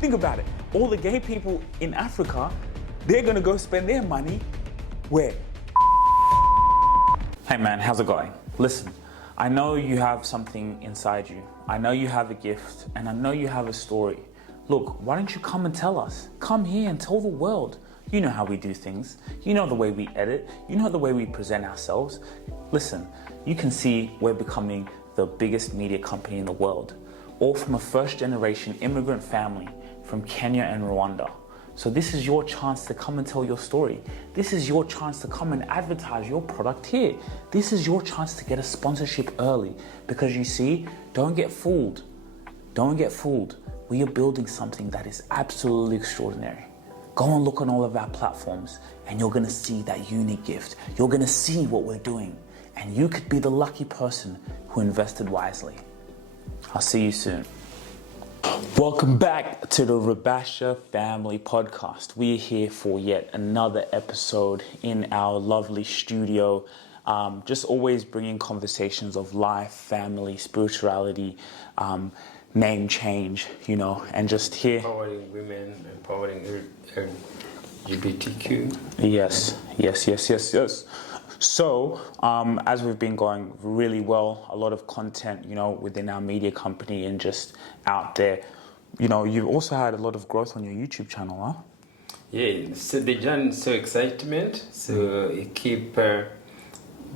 Think about it. All the gay people in Africa, they're gonna go spend their money where? Hey man, how's it going? Listen, I know you have something inside you. I know you have a gift, and I know you have a story. Look, why don't you come and tell us? Come here and tell the world. You know how we do things. You know the way we edit. You know the way we present ourselves. Listen, you can see we're becoming the biggest media company in the world, all from a first-generation immigrant family from Kenya and Rwanda. So this is your chance to come and tell your story. This is your chance to come and advertise your product here. This is your chance to get a sponsorship early, because you see, don't get fooled. Don't get fooled. We are building something that is absolutely extraordinary. Go and look on all of our platforms and you're gonna see that unique gift. You're gonna see what we're doing, and you could be the lucky person who invested wisely. I'll see you soon. Welcome back to the Rubasha Family Podcast. We're here for yet another episode in our lovely studio. Just always bringing conversations of life, family, spirituality, name change, you know, and just here. Empowering women, empowering LGBTQ. Yes. So, as we've been going really well, a lot of content, you know, within our media company and just out there, you know, you've also had a lot of growth on your YouTube channel, huh? Yeah, so the journey is so excitement. So you keep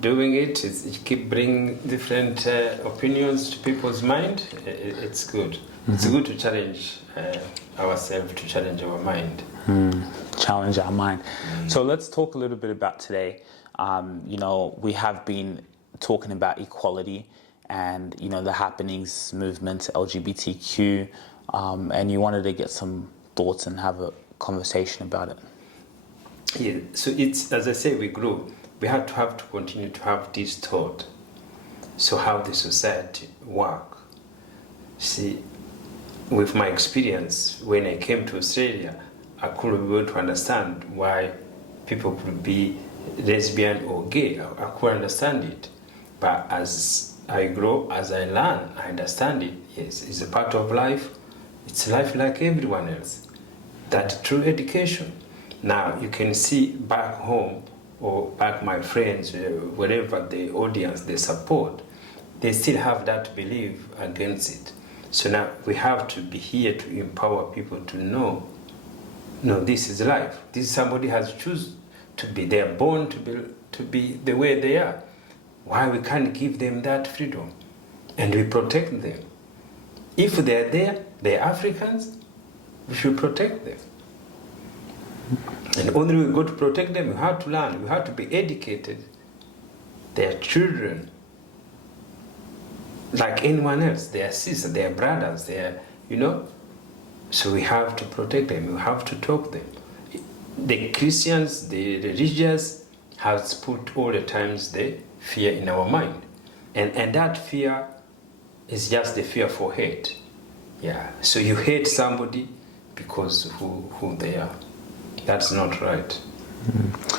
doing it. You keep bringing different opinions to people's mind. It's good. It's good to challenge ourselves, to challenge our mind. Challenge our mind. So let's talk a little bit about today. You know, we have been talking about equality and, you know, the happenings movement, LGBTQ, and you wanted to get some thoughts and have a conversation about it. Yeah, so it's, as I say, we grow. We have to continue to have this thought. So how the society work. See, with my experience, when I came to Australia, I couldn't be able to understand why people could be lesbian or gay. I could understand it. But as I grow, as I learn, I understand it. Yes, it's a part of life. It's life like everyone else. That through education. Now you can see back home or back my friends, wherever the audience they support, they still have that belief against it. So now we have to be here to empower people to know, no, this is life. This somebody has chosen to be. They are born to be the way they are. Why we can't give them that freedom? And we protect them. If they are there, they are Africans, we should protect them. And only we go to protect them, we have to learn, we have to be educated. They are children, like anyone else. They are sisters, they are brothers, they are, you know. So we have to protect them, we have to talk them. The Christians, the religious, has put all the times the fear in our mind. And that fear is just the fear for hate. Yeah. So you hate somebody because who they are. That's not right.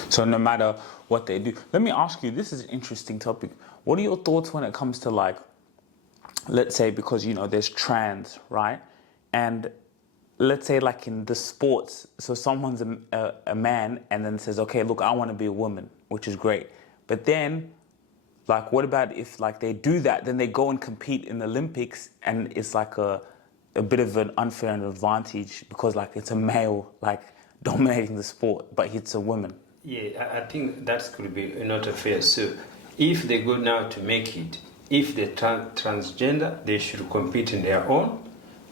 So no matter what they do. Let me ask you, this is an interesting topic. What are your thoughts when it comes to, like, let's say, because, you know, there's trans, right? And let's say, like, in the sports, so someone's a man and then says, okay, look, I want to be a woman, which is great. But then, like, what about if, like, they do that, then they go and compete in the Olympics and it's like a bit of an unfair advantage because, like, it's a male, like, dominating the sport, but it's a woman. Yeah, I think that could be not a fair. So if they go now to make it, if they transgender, they should compete in their own,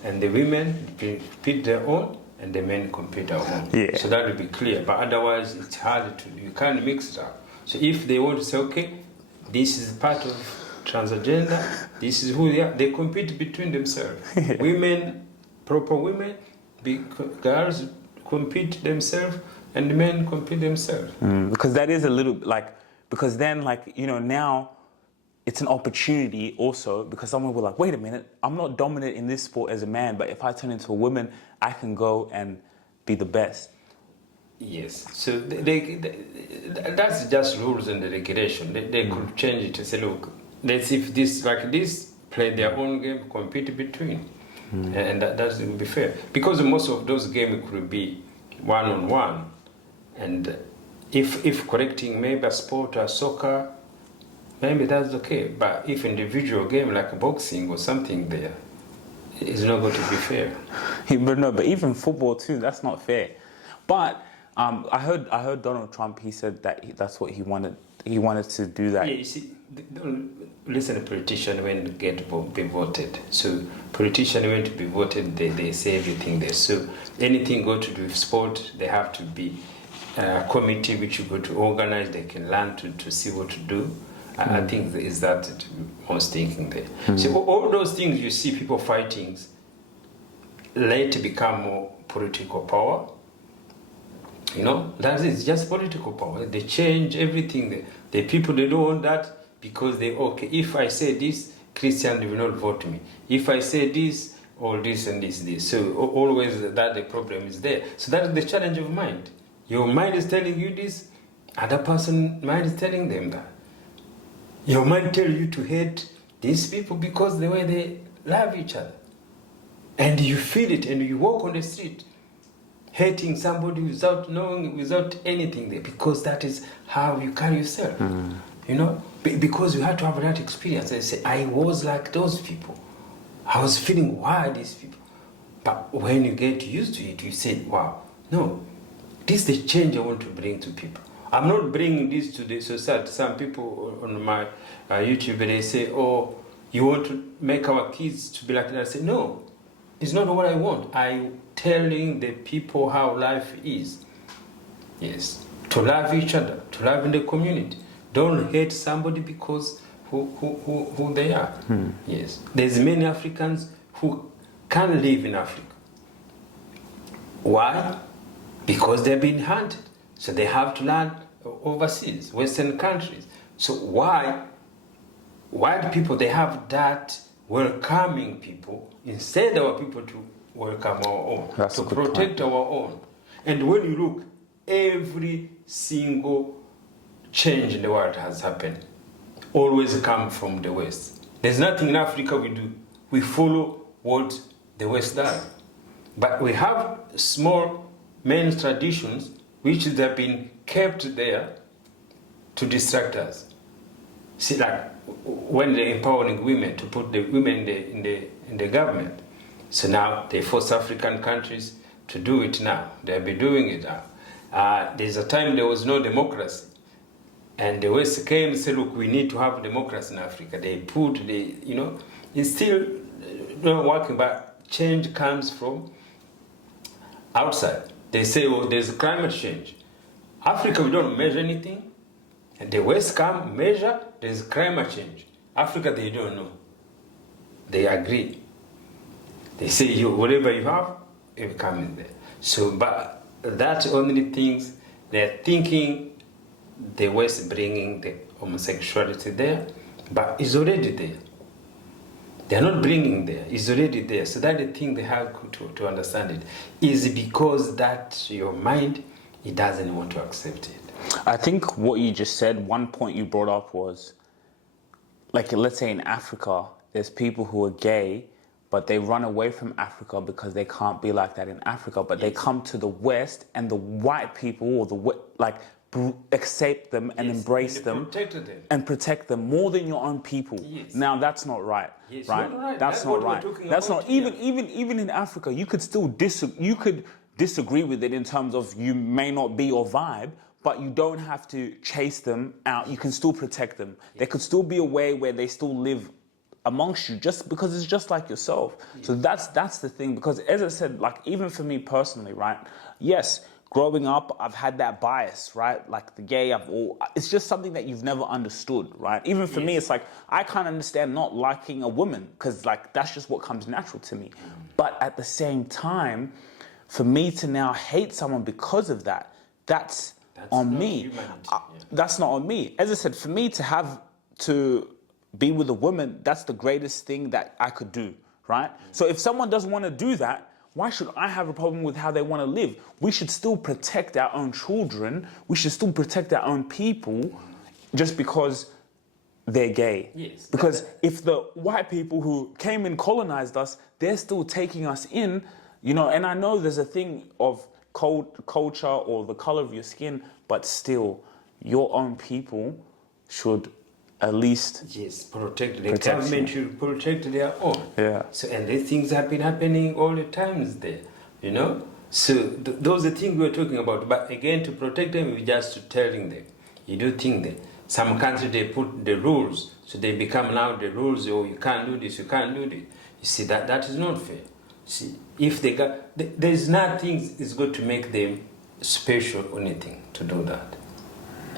and the women compete their own, and the men compete their own. Yeah. So that will be clear. But otherwise, it's hard to, you can't mix it up. So if they want to say, okay, this is part of transgender, this is who they are, they compete between themselves. Women, proper women, girls compete themselves, and the men compete themselves. Because that is a little, like, because then, like, you know, now it's an opportunity also, because someone will like, wait a minute, I'm not dominant in this sport as a man, but if I turn into a woman, I can go and be the best. Yes, so that's just rules and the regulation. They could change it to say, look, let's if this, like this, play their own game, compete between. And that doesn't be fair. Because most of those games could be one-on-one. And if correcting maybe a sport or soccer, maybe that's okay. But if individual game like boxing or something there, it's not going to be fair. But even football too, that's not fair. But I heard Donald Trump. He said that that's what he wanted. He wanted to do that. Yeah, you see, listen to politicians when they be voted. So politicians when to be voted, they say everything there. So anything go to do with sport, they have to be a committee which you go to organize. They can learn to see what to do. I think is that most thinking there. So all those things you see people fighting later become more political power. You know, that is just political power. They change everything. The people, they don't want that because okay, if I say this, Christian will not vote me. If I say this, all this and this. So always that the problem is there. So that is the challenge of mind. Your mind is telling you this, other person mind is telling them that. Your mind tells you to hate these people because the way they love each other. And you feel it and you walk on the street hating somebody without knowing, without anything there, because that is how you carry yourself. You know, because you had to have that experience. I say, I was like those people. I was feeling why these people. But when you get used to it, you say, wow, no, this is the change I want to bring to people. I'm not bringing this to the society. Some people on my YouTube, they say, oh, you want to make our kids to be like that. I say, no, it's not what I want. I'm telling the people how life is. Yes, to love each other, to love in the community. Don't hate somebody because who they are. Yes, there's many Africans who can't live in Africa. Why? Because they've been hunted. So they have to learn overseas, Western countries. So why do people, they have that welcoming people instead of our people to welcome our own, That's to protect our own. And when you look, every single change in the world has happened, always come from the West. There's nothing in Africa we do. We follow what the West does. But we have small men's traditions which have been kept there to distract us. See, like when they're empowering women to put the women in the government. So now they force African countries to do it now. They'll be doing it now. There's a time there was no democracy. And the West came and said, look, we need to have democracy in Africa. They put it's still not working, but change comes from outside. They say, oh, there's climate change. Africa, we don't measure anything. And the West come, measure, there's climate change. Africa, they don't know. They agree. They say, whatever you have, it comes there. So, but that's only things they're thinking the West bringing the homosexuality there, but it's already there. They're not bringing there, it's already there. So that's the thing they have to understand it. Is because that your mind, it doesn't want to accept it. I think what you just said, one point you brought up was, like, let's say in Africa, there's people who are gay, but they run away from Africa because they can't be like that in Africa. But they come to the West, and the white people, or accept them and embrace them and protect them more than your own people. Yes. Now that's not right, right? Not right. That's not right. That's not even in Africa. You could still disagree with it in terms of you may not be your vibe, but you don't have to chase them out. You can still protect them. Yes. There could still be a way where they still live amongst you, just because it's just like yourself. Yes. So that's the thing. Because as I said, like even for me personally, right? Yes. Growing up, I've had that bias, right? Like the gay, it's just something that you've never understood, right? Even for me, it's like, I can't understand not liking a woman because like, that's just what comes natural to me. But at the same time, for me to now hate someone because of that, that's on me. That's not on me. As I said, for me to be with a woman, that's the greatest thing that I could do, right? So if someone doesn't want to do that, why should I have a problem with how they want to live? We should still protect our own children. We should still protect our own people just because they're gay. Yes. Because if the white people who came and colonized us, they're still taking us in, you know, and I know there's a thing of culture or the color of your skin, but still, your own people should at least protect the government should protect their own. Yeah. So and these things have been happening all the times there, you know. So those are the things we're talking about. But again, to protect them, we're just telling them. You do think that some countries they put the rules, so they become now the rules. Oh, you can't do this, you can't do this. You see that is not fair. See, if they got there's nothing is going to make them special or anything to do that.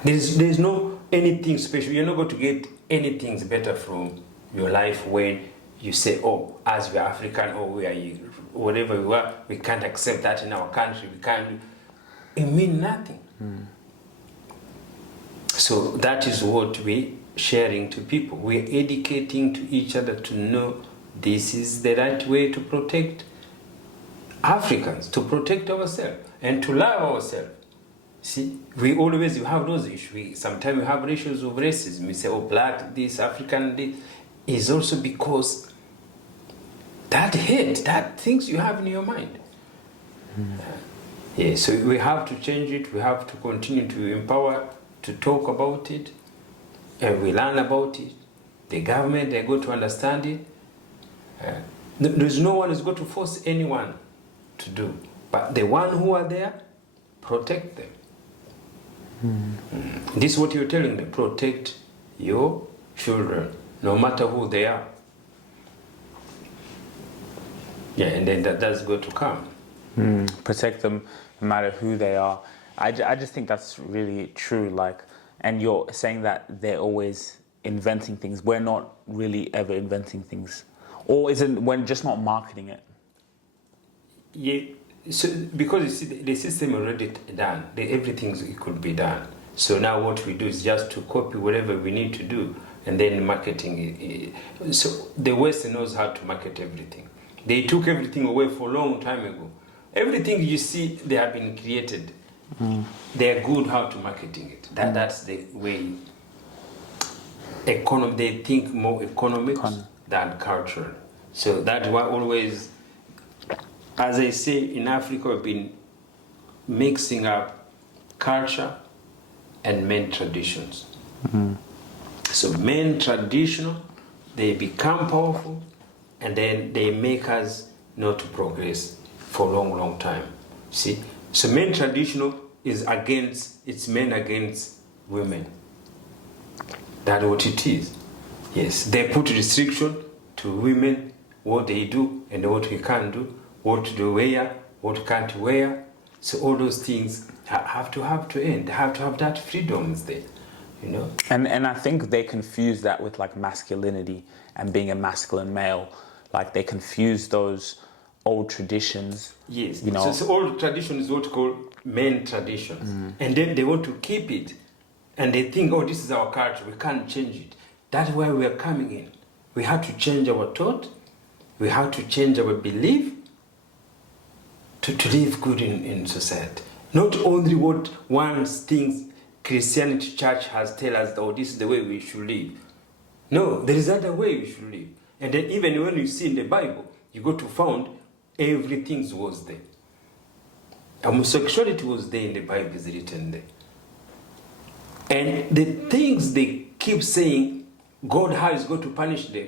There's no anything special. You're not going to get anything better from your life when you say, oh, as we are African or we are whatever we are, we can't accept that in our country. We can't. It means nothing. So that is what we're sharing to people. We're educating to each other to know this is the right way to protect Africans, to protect ourselves, and to love ourselves. See, we always have those issues. Sometimes we have issues of racism. We say, oh, black, this, African, this. Is also because that hate, that things you have in your mind. So we have to change it. We have to continue to empower, to talk about it, and we learn about it. The government, they go to understand it. There's no one who's going to force anyone to do. But the one who are there, protect them. This is what you're telling them. Protect your children, no matter who they are. Yeah, and then that's going to come. Protect them no matter who they are. I just think that's really true. Like, and you're saying that they're always inventing things. We're not really ever inventing things. Or is it when just not marketing it? Yeah, so because you see the system already done, everything could be done. So now what we do is just to copy whatever we need to do, and then marketing it. So the West knows how to market everything. They took everything away for a long time ago. Everything you see, they have been created. They are good how to marketing it. That's the way. They think more economics than cultural. So that's why always, as I say, in Africa we've been mixing up culture and men traditions. So men traditional, they become powerful, and then they make us not to progress for a long time. See? So men traditional is it's men against women. That's what it is. Yes, they put restriction to women, what they do and what we can't do, what to wear, what can't wear. So all those things have to end. They have to have that freedom there, you know. And I think they confuse that with like masculinity and being a masculine male. Like they confuse those old traditions. Yes, you know. So old tradition is what called men traditions, and then they want to keep it, and they think, oh, this is our culture, we can't change it. That's why we are coming in. We have to change our thought. We have to change our belief to live good in society. Not only what one thinks Christianity church has tell us, oh, this is the way we should live. No, there is other way we should live. And then even when you see in the Bible, you go to found everything was there. Homosexuality was there in the Bible, is written there. And the things they keep saying, God has got to punish them.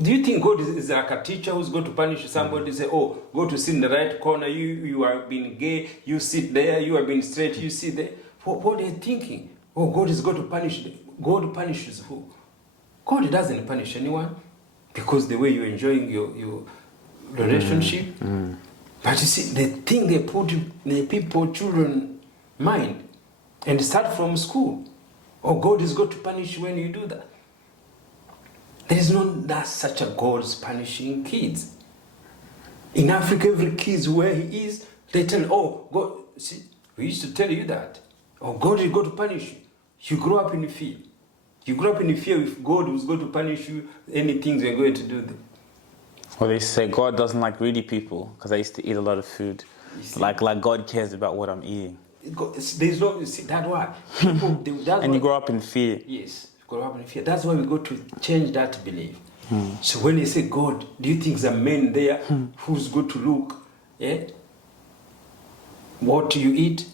Do you think God is like a teacher who's going to punish somebody? Say, oh, go to sit in the right corner. You have been gay. You sit there. You have been straight. You sit there. What are they thinking? Oh, God is going to punish them. God punishes who? God doesn't punish anyone because the way you're enjoying your relationship. But you see, the thing they put the people, children, mind, and start from school. Oh, God is going to punish you when you do that. There is not such a God's punishing kids. In Africa, every kid where he is, they tell, oh, God, see, we used to tell you that. Oh, God is going to punish you. You grow up in fear. You grow up in fear if God was going to punish you, any things you're going to do them. Well, they say God doesn't like greedy people because I used to eat a lot of food. Like God cares about what I'm eating. There's no, see, that's why. People, and you grow up in fear. Yes. grow up in fear. That's why we got to change that belief. So when you say God, do you think there's a man there who's going to look, what you eat,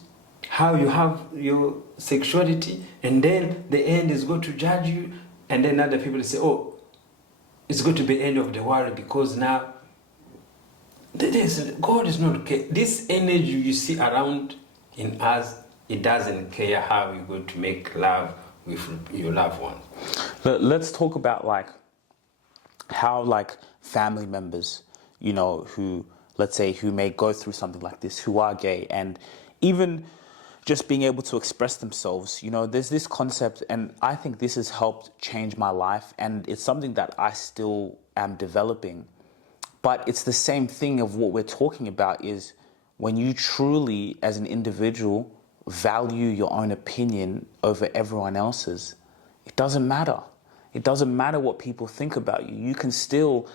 how you have your sexuality, and then the end is going to judge you, and then other people say, oh, it's going to be end of the world because now God is not okay. This energy you see around in us, it doesn't care how you're going to make love with your loved ones. Let's talk about how family members, who, let's say, who may go through something like this, who are gay, and even just being able to express themselves. There's this concept, and I think this has helped change my life, and it's something that I still am developing. But it's the same thing of what we're talking about is when you truly, as an individual, value your own opinion over everyone else's, it doesn't matter. It doesn't matter what people think about you. You can still,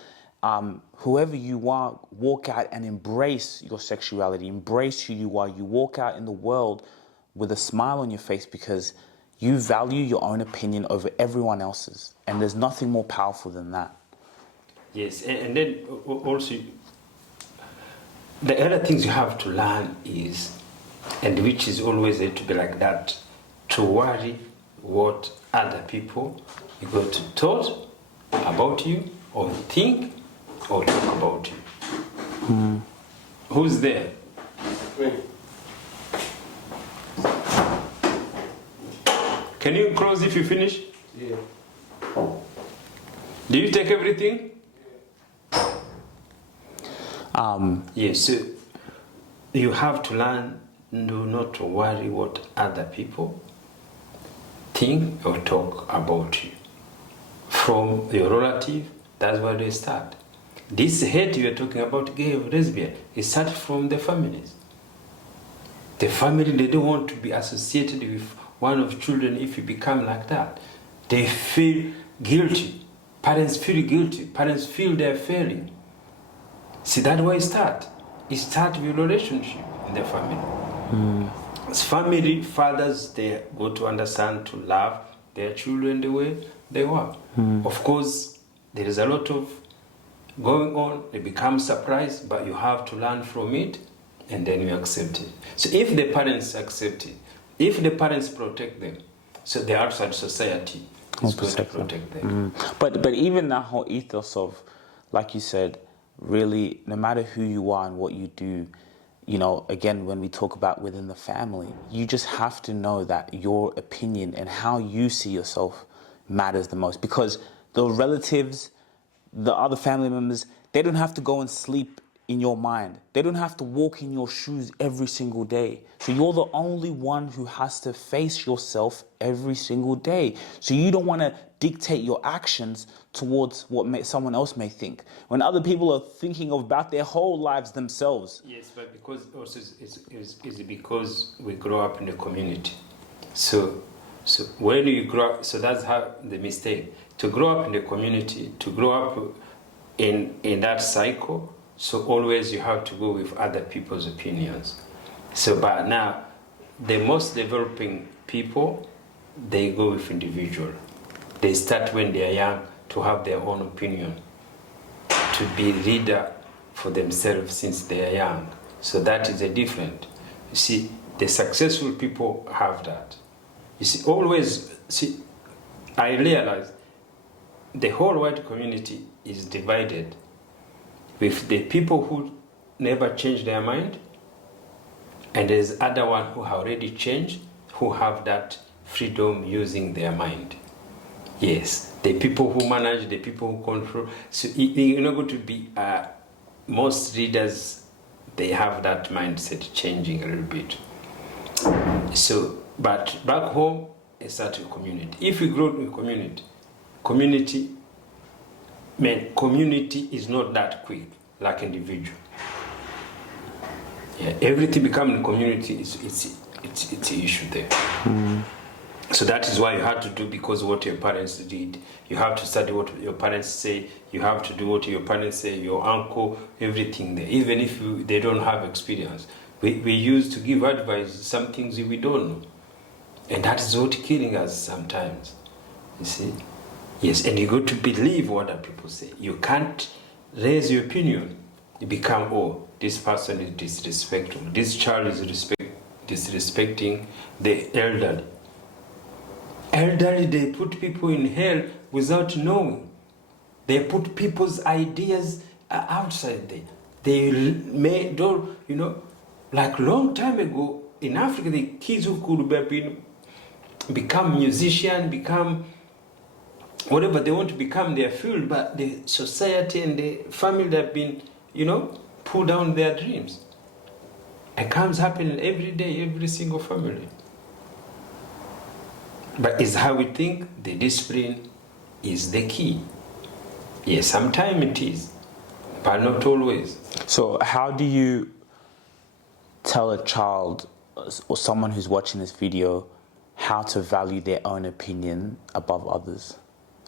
whoever you are, walk out and embrace your sexuality, embrace who you are. You walk out in the world with a smile on your face because you value your own opinion over everyone else's. And there's nothing more powerful than that. Yes, and then also, the other things you have to learn is, and which is always there to be like that, to worry what other people are going to thought about you, or think, or talk about you. Who's there? Me. Can you close if you finish? Yeah. Do you take everything? Yes, so you have to learn not to worry what other people think or talk about you. From your relative, that's where they start. This hate you're talking about, gay or lesbian, it starts from the families. The family, they don't want to be associated with one of children if you become like that. They feel guilty. Parents feel guilty. Parents feel they're failing. See, that's where it starts. It starts with relationship in the family. As family, fathers, they go to understand to love their children the way they were. Of course, there is a lot of going on. They become surprised, but you have to learn from it, and then you accept it. So if the parents accept it, if the parents protect them, so the outside society is going to protect them. But even that whole ethos of, like you said, really, no matter who you are and what you do, again, when we talk about within the family, you just have to know that your opinion and how you see yourself matters the most. Because the relatives, the other family members, they don't have to go and sleep in your mind. They don't have to walk in your shoes every single day. So you're the only one who has to face yourself every single day. So you don't want to dictate your actions towards what someone else may think, when other people are thinking about their whole lives themselves. Yes, but because also it's because we grow up in a community. So when you grow up, so that's how the mistake. To grow up in the community, to grow up in that cycle, so always you have to go with other people's opinions. So but now, the most developing people, they go with individual. They start when they are young to have their own opinion, to be leader for themselves since they are young. So that is a different. You see, the successful people have that. You see, always, I realize the whole white community is divided with the people who never change their mind, and there's other one who have already changed, who have that freedom using their mind. Yes, the people who manage, the people who control. So you're not going to be, most leaders, they have that mindset changing a little bit. So, but back home, it's a community. If we grow in community is not that quick like individual. Yeah, everything becoming community it's an issue there. So that is why you have to do because what your parents did. You have to study what your parents say. You have to do what your parents say, your uncle, everything there. Even if they don't have experience. We used to give advice, some things we don't know. And that is what killing us sometimes. You see? Yes, and you got to believe what other people say. You can't raise your opinion. You become, oh, this person is disrespectful. This child is disrespecting the elderly. Elderly, they put people in hell without knowing. They put people's ideas outside there. They made, like long time ago in Africa, the kids who could have become musicians, become whatever they want to become their field, but the society and the family have been, pull down their dreams. It comes happening every day, every single family. But it's how we think. The discipline is the key. Yes, sometimes it is, but not always. So how do you tell a child or someone who's watching this video how to value their own opinion above others?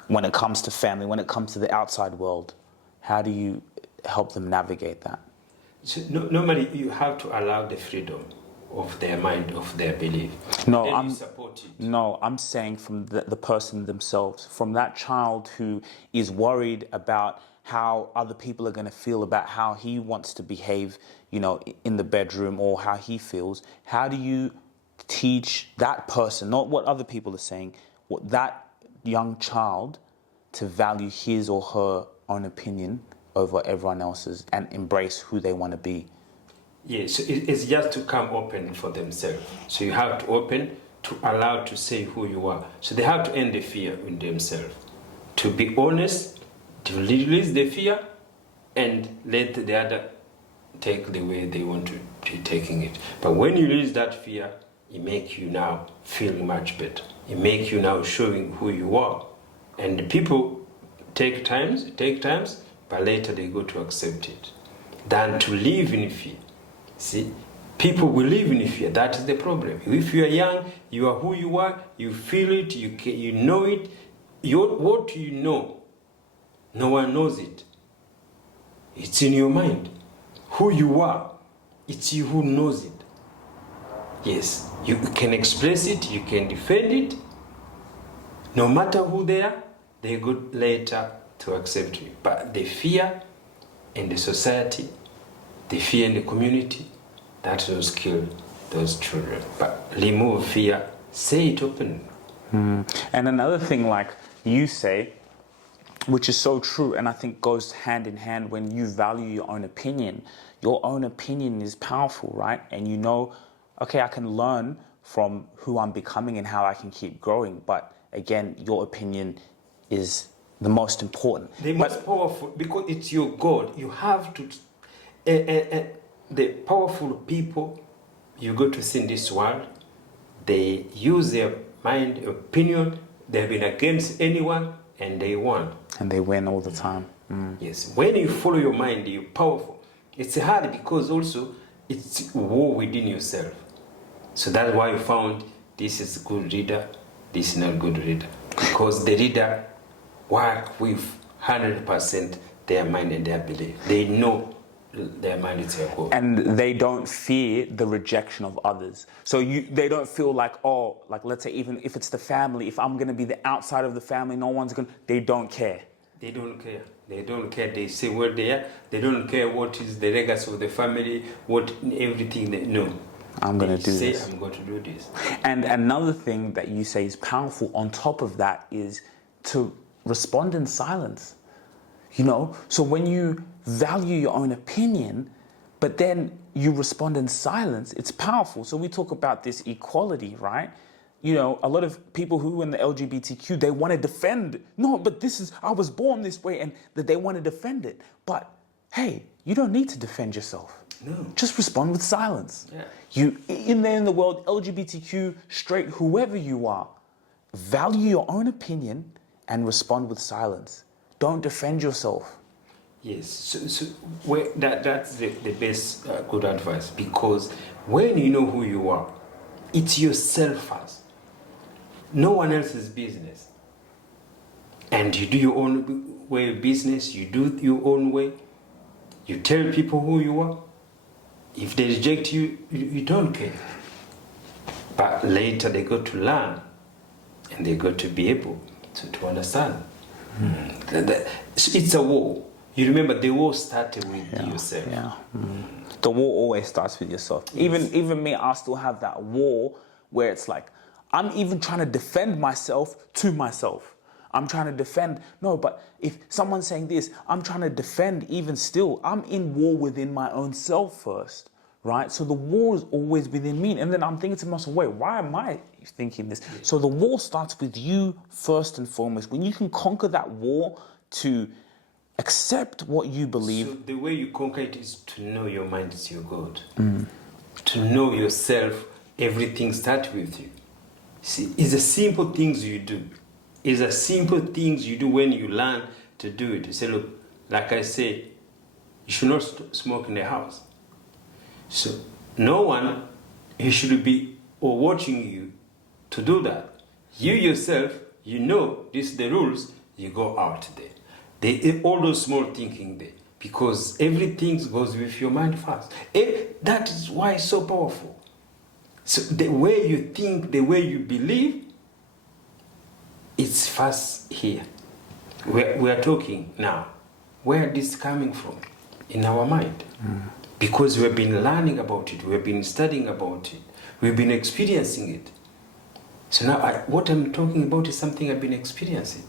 When it comes to family, when it comes to the outside world, how do you help them navigate that? So, normally, you have to allow the freedom of their mind, of their belief. No, I'm saying from the person themselves, from that child who is worried about how other people are going to feel about how he wants to behave, in the bedroom, or how he feels. How do you teach that person, not what other people are saying, what that young child, to value his or her own opinion over everyone else's and embrace who they want to be? Yes, so it's just to come open for themselves. So you have to open to allow to say who you are. So they have to end the fear in themselves. To be honest, to release the fear and let the other take the way they want to be taking it. But when you release that fear, it makes you now feel much better. It makes you now showing who you are. And people take times, but later they go to accept it. Than to live in fear. See, people will live in fear. That is the problem. If you are young, you are who you are, you feel it, you know it. What you know, no one knows it. It's in your mind. Who you are, it's you who knows it. Yes, you can express it, you can defend it. No matter who they are, they go later to accept you. But the fear in the society, the fear in the community, that will kill those children. But remove fear, say it openly. And another thing, like you say, which is so true, and I think goes hand in hand, when you value your own opinion is powerful, right? And okay, I can learn from who I'm becoming and how I can keep growing. But again, your opinion is the most important. The most powerful, because it's your God. You have to, the powerful people you go to see in this world, they use their mind, opinion, they've been against anyone, and they won. And they win all the time. Yes, when you follow your mind, you're powerful. It's hard because also it's war within yourself. So that's why you found this is good reader, this is not good reader. Because the reader work with 100% their mind and their belief. They know their mind is their goal. And they don't fear the rejection of others. So they don't feel like, let's say even if it's the family, if I'm going to be the outside of the family, no one's going to, they don't care. They don't care. They don't care. They say where they are. They don't care what is the legacy of the family, what everything they know. I'm going to do this. I'm going to do this. And another thing that you say is powerful on top of that is to respond in silence. So when you value your own opinion, but then you respond in silence, it's powerful. So we talk about this equality, right? A lot of people who are in the LGBTQ, they want to defend, no, but I was born this way, and that they want to defend it. But hey, you don't need to defend yourself. No. Just respond with silence. Yeah. You, in the world, LGBTQ, straight, whoever you are, value your own opinion and respond with silence. Don't defend yourself. Yes, so that's the best good advice, because when you know who you are, it's yourself first. No one else's business. And you do your own way of business, you do your own way. You tell people who you are. If they reject you, you don't care. But later they got to learn, and they got to be able to understand. It's a war. You remember the war started with yourself. Yeah. The war always starts with yourself. Yes. Even me, I still have that war where it's like, I'm even trying to defend myself to myself. I'm trying to defend. No, but if someone's saying this, I'm trying to defend even still. I'm in war within my own self first, right? So the war is always within me. And then I'm thinking to myself, wait, why am I thinking this? So the war starts with you first and foremost. When you can conquer that war to accept what you believe. So the way you conquer it is to know your mind is your God. To know yourself, everything starts with you. See, it's the simple things you do. It's the simple things you do when you learn to do it. You say, look, like I say, you should not smoke in the house. So no one, he should be watching you to do that. You yourself, you know, this is the rules, you go out there. All those small thinking there. Because everything goes with your mind first. That is why it's so powerful. So the way you think, the way you believe, it's first here. We are talking now. Where is this coming from? In our mind. Because we've been learning about it. We've been studying about it. We've been experiencing it. So now what I'm talking about is something I've been experiencing.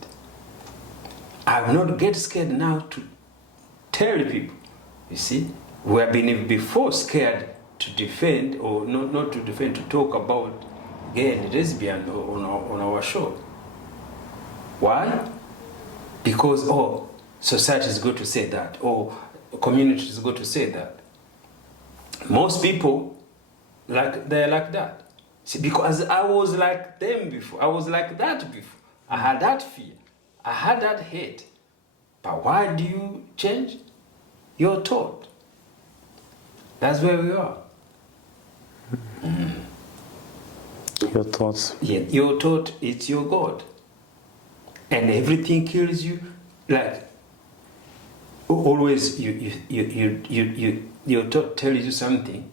I will not get scared now to tell people. You see, we have been before scared to defend, or not to defend, to talk about gay and lesbian on our show. Why? Because society is going to say that, or community is going to say that. Most people they're like that. See, because I was like them before. I was like that before. I had that fear. I had that hate. But why do you change? Your thought. That's where we are. Your thoughts. Yeah, your thought, it's your God. And everything kills you. Like, always your thought tells you something.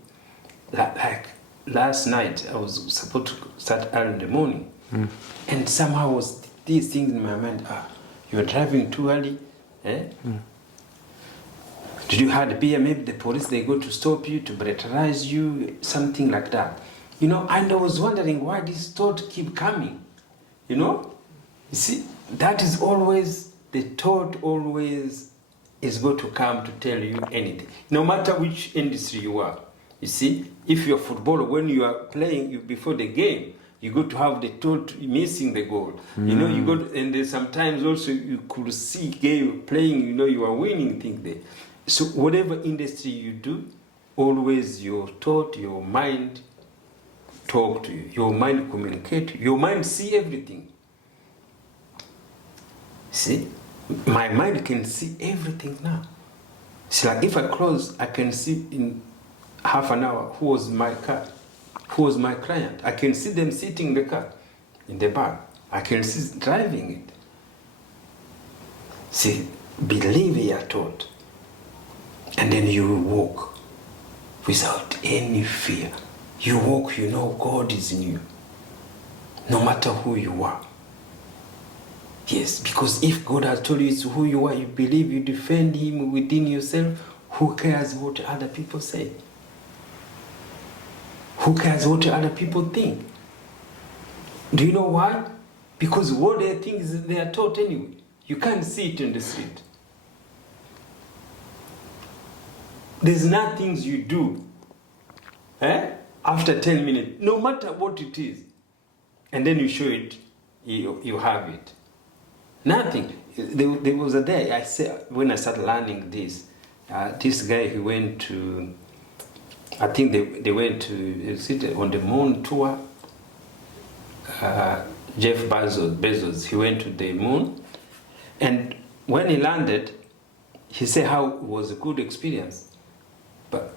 Like last night, I was supposed to start early in the morning. And somehow was these things in my mind. You're driving too early. Did you have a beer? Maybe the police, they go to stop you, to brutalize you, something like that. You know, and I was wondering why this thought keep coming. You know? You see, that is always, the thought always is going to come to tell you anything. No matter which industry you are. You see, if you're a footballer, when you are playing before the game, you go to have the thought missing the goal. You know, you go to, and then sometimes also you could see game playing, you know, you are winning things there. So whatever industry you do, always your thought, your mind talk to you. Your mind communicate to you. Your mind see everything. See? My mind can see everything now. See, like if I close, I can see in half an hour who was my car. Who was my client? I can see them sitting in the car, in the back. I can see driving it. See, believe your thought. And then you will walk without any fear. You walk, you know God is in you. No matter who you are. Yes, because if God has told you it's who you are, you believe, you defend Him within yourself, who cares what other people say? Who cares what other people think? Do you know why? Because what they think is they are taught anyway. You can't see it in the street. There's nothing you do after 10 minutes, no matter what it is. And then you show it, you have it. Nothing. There was a day, I said, when I started learning this, this guy, he went to, I think they went to on the moon tour. Jeff Bezos, he went to the moon. And when he landed, he said how it was a good experience. But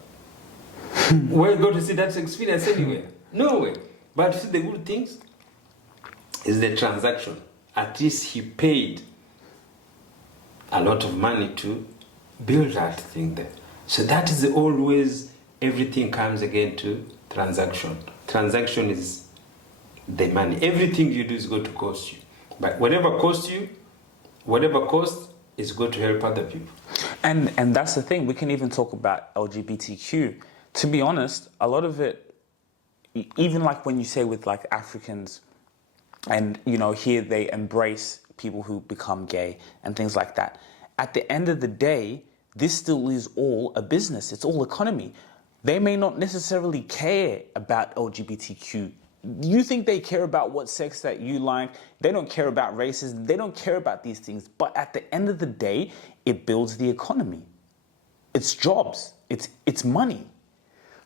where you go to see that experience anywhere? Nowhere. But see, the good things is the transaction. At least he paid a lot of money to build that thing there. So that is always, everything comes again to transaction. Transaction is the money. Everything you do is going to cost you. But whatever cost, is good to help other people. And that's the thing. We can even talk about LGBTQ. To be honest, a lot of it, even like when you say with like Africans, and here they embrace people who become gay and things like that. At the end of the day, this still is all a business. It's all economy. They may not necessarily care about LGBTQ. You think they care about what sex that you like? They don't care about racism. They don't care about these things. But at the end of the day, it builds the economy. It's jobs. It's money.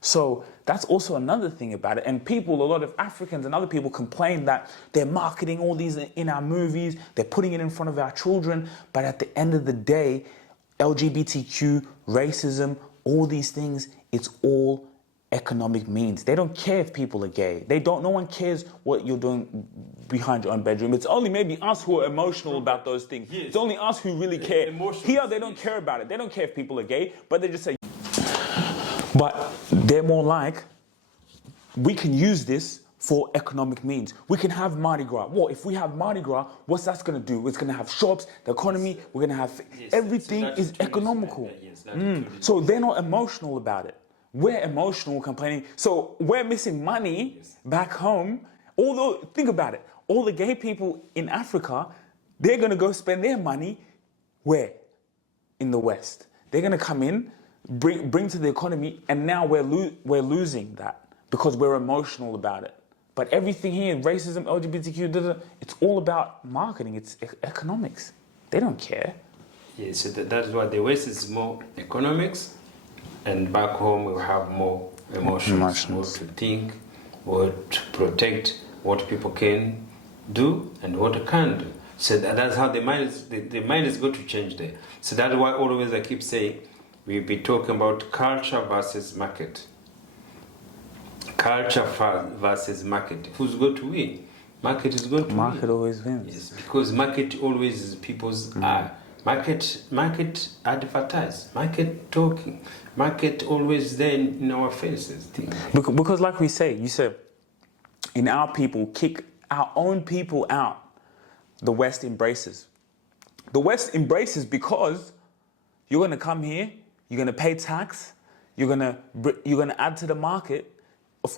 So that's also another thing about it. And people, a lot of Africans and other people complain that they're marketing all these in our movies. They're putting it in front of our children. But at the end of the day, LGBTQ, racism, all these things, it's all economic means. They don't care if people are gay. No one cares what you're doing behind your own bedroom. It's only maybe us who are emotional about those things. Yes. It's only us who really care. Here, they don't care about it. They don't care if people are gay, but they just say, but they're more like, we can use this for economic means. We can have Mardi Gras. Well, if we have Mardi Gras, what's that going to do? It's going to have shops, the economy, we're going to have, everything is economical. So they're not emotional about it. We're emotional, complaining. So we're missing money back home. Although, think about it. All the gay people in Africa, they're going to go spend their money where? In the West. They're going to come in, bring to the economy, and now we're losing that because we're emotional about it. But everything here, racism, LGBTQ, it's all about marketing. It's economics. They don't care. Yeah, so that's why the West is more economics, and back home we have more emotions. More to think, more to protect what people can do and what they can't do. So that's how the mind is going to change there. So that's why always I keep saying, we'll be talking about culture versus market. Culture versus market. Who's going to win? Market is going to win. Market always wins. Yes, because market always is people's eye. Market advertise. Market talking. Market always there in our faces. Because like we say, you said, in our people, kick our own people out. The West embraces. The West embraces because you're going to come here, you're going to pay tax, you're going to add to the market.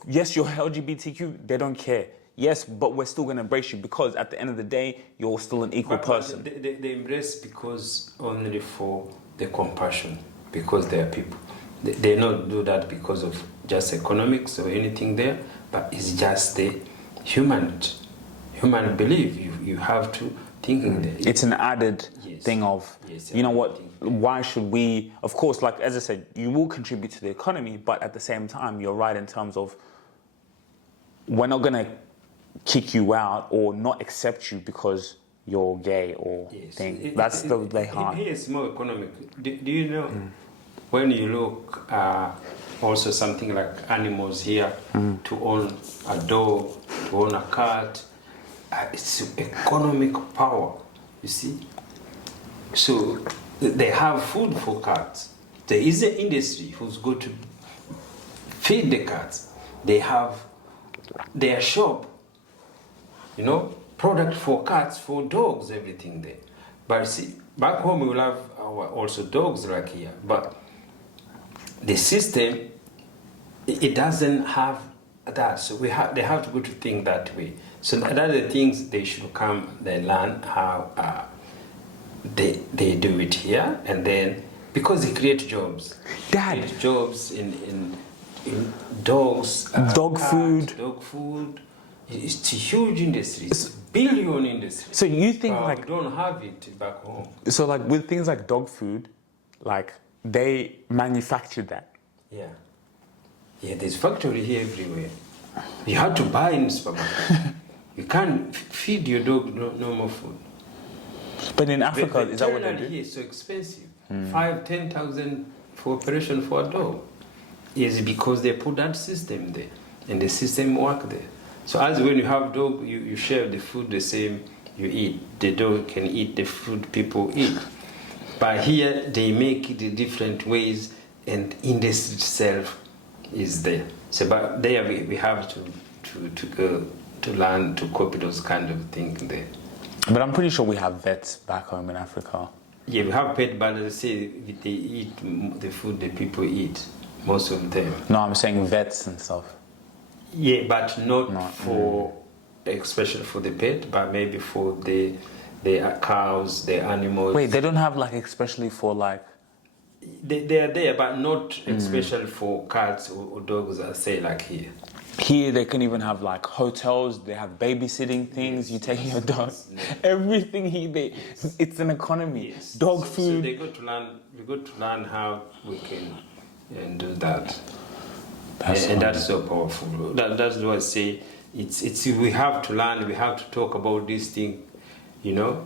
Yes, you're LGBTQ, they don't care. Yes, but we're still going to embrace you because at the end of the day, you're still an equal person. They embrace because only for the compassion, because they are people. They don't do that because of just economics or anything there, but it's just the human belief. You have to think in there. It's an added thing of, you know what, why should we, of course, like as I said, you will contribute to the economy, but at the same time, you're right in terms of, we're not going to kick you out or not accept you because you're gay or thing. That's the way hard. Here it's more economic. Do you know, when you look also something like animals here, to own a dog, to own a cat, it's economic power, you see. So they have food for cats. There is an industry who's going to feed the cats. They have their shop, product for cats, for dogs, everything there. But see, back home we will have also dogs like here. But the system, it doesn't have that. So they have to go to think that way. So that are the things they should come, they learn how they do it here, and then because they create jobs. Dad. Create jobs in dogs. Dog food. Dog food. It's a huge industry. It's a billion industry. So you think we don't have it back home. So like with things like dog food, like they manufacture that. Yeah. Yeah, there's factory here everywhere. You have to buy in supermarket. You can't feed your dog no more food. But in Africa, is that what they do? Here is so expensive. 5,000-10,000 for operation for a dog. Is because they put that system there, and the system work there. So as when you have dog, you share the food the same you eat. The dog can eat the food people eat. But here they make it in different ways, and industry itself is there. So but there we have to go to learn to copy those kind of things there. But I'm pretty sure we have vets back home in Africa. Yeah, we have pet, but they say they eat the food that people eat, most of them. No, I'm saying vets and stuff. Yeah, but not for, especially for the pet, but maybe for the cows, the animals. Wait, they don't have like especially for like... They are there, but not especially for cats or dogs, I say, like here. Here they can even have like hotels, they have babysitting things, you take your dog. Everything here, it's an economy. Yes. Dog So food. we got to learn how we can do that. And that's so powerful. That's what I say. It's we have to learn, we have to talk about this thing, you know,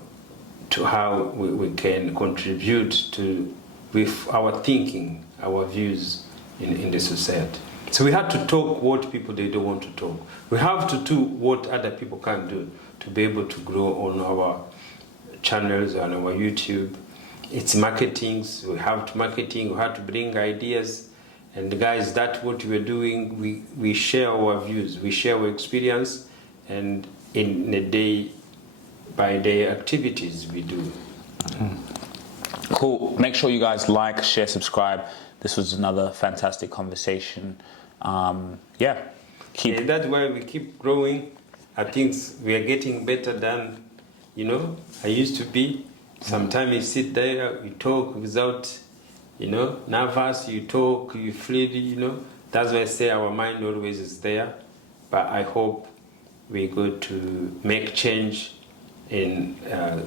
to how we can contribute to with our thinking, our views in the society. So we have to talk what people they don't want to talk. We have to do what other people can do to be able to grow on our channels and our YouTube. It's marketing. So we have to marketing. We have to bring ideas. And guys, that's what we're doing. We share our views. We share our experience. And in the day-by-day activities we do. Cool. Make sure you guys like, share, subscribe. This was another fantastic conversation. That's why we keep growing. I think we are getting better than, I used to be. Sometimes you sit there, you talk without, nervous, you talk, you feel, That's why I say our mind always is there. But I hope we're going to make change in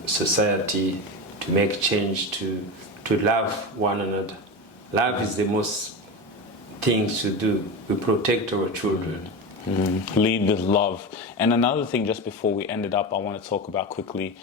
society, to make change to love one another. Love is the most thing to do. We protect our children. Lead with love. And another thing, just before we end it up, I want to talk about quickly,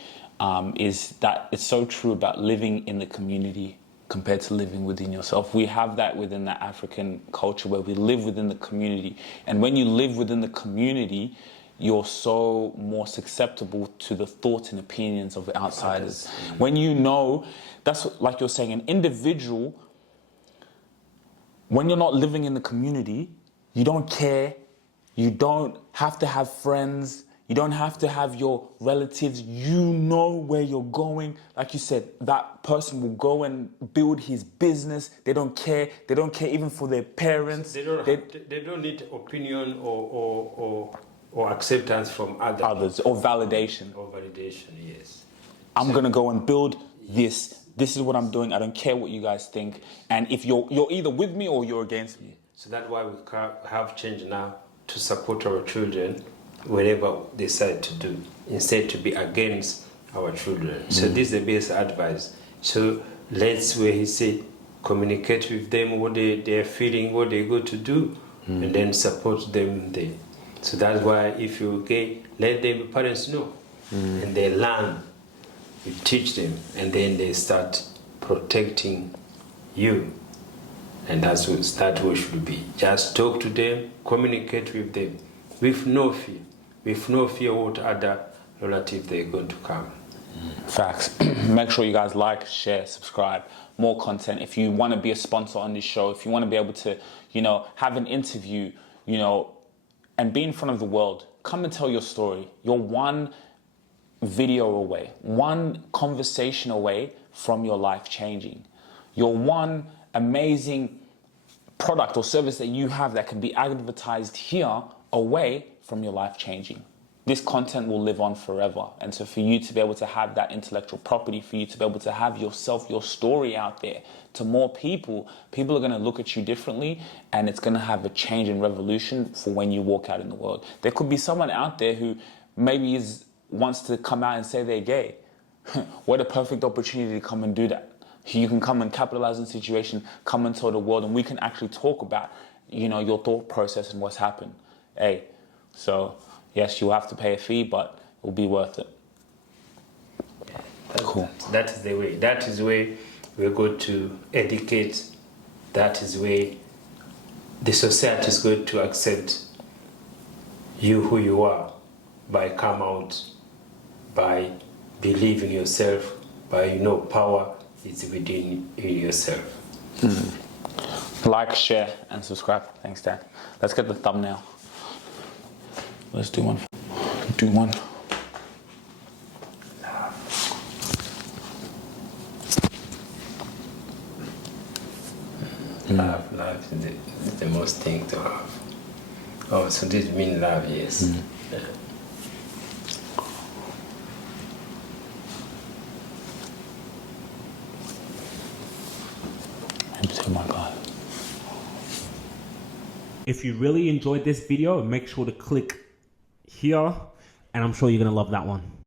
is that it's so true about living in the community compared to living within yourself. We have that within the African culture where we live within the community. And when you live within the community, you're so more susceptible to the thoughts and opinions of outsiders. When you know, that's like you're saying, an individual, when you're not living in the community, you don't care, you don't have to have friends, you don't have to have your relatives, you know where you're going. Like you said, that person will go and build his business. They don't care even for their parents. They don't need opinion or acceptance from others. Or validation. Or validation, yes. I'm going to go and build this. This is what I'm doing. I don't care what you guys think. And if you're either with me or you're against me. So that's why we have changed now to support our children whatever they decide to do, instead to be against our children. So this is the best advice. So let's, where he said, communicate with them what they're feeling, what they're going to do, and then support them there. So that's why if you're gay, let the parents know, and they learn. You teach them, and then they start protecting you. And that's what it should be. Just talk to them, communicate with them, with no fear. With no fear what other relative they're going to come. Facts. Make sure you guys like, share, subscribe. More content. If you want to be a sponsor on this show, if you want to be able to, have an interview, and be in front of the world, come and tell your story. You're one video away, one conversation away from your life changing. You're one amazing product or service that you have that can be advertised here away from your life changing. This content will live on forever. And so for you to be able to have that intellectual property, for you to be able to have yourself, your story out there to more people, people are going to look at you differently, and it's going to have a change and revolution for when you walk out in the world. There could be someone out there who maybe wants to come out and say they're gay. What a perfect opportunity to come and do that. You can come and capitalize on the situation, come and tell the world, and we can actually talk about, your thought process and what's happened. Hey, so yes, you'll have to pay a fee, but it will be worth it. Cool. That is the way. That is where we're going to educate. That is where the society is going to accept you who you are, by come out, by believing yourself, by power is within yourself. Like, share, and subscribe. Thanks, Dad. Let's get the thumbnail. Let's do one. Love is the most thing to have. Oh, so this means love, yes. Yeah. Oh my God. If you really enjoyed this video, make sure to click here, and I'm sure you're gonna love that one.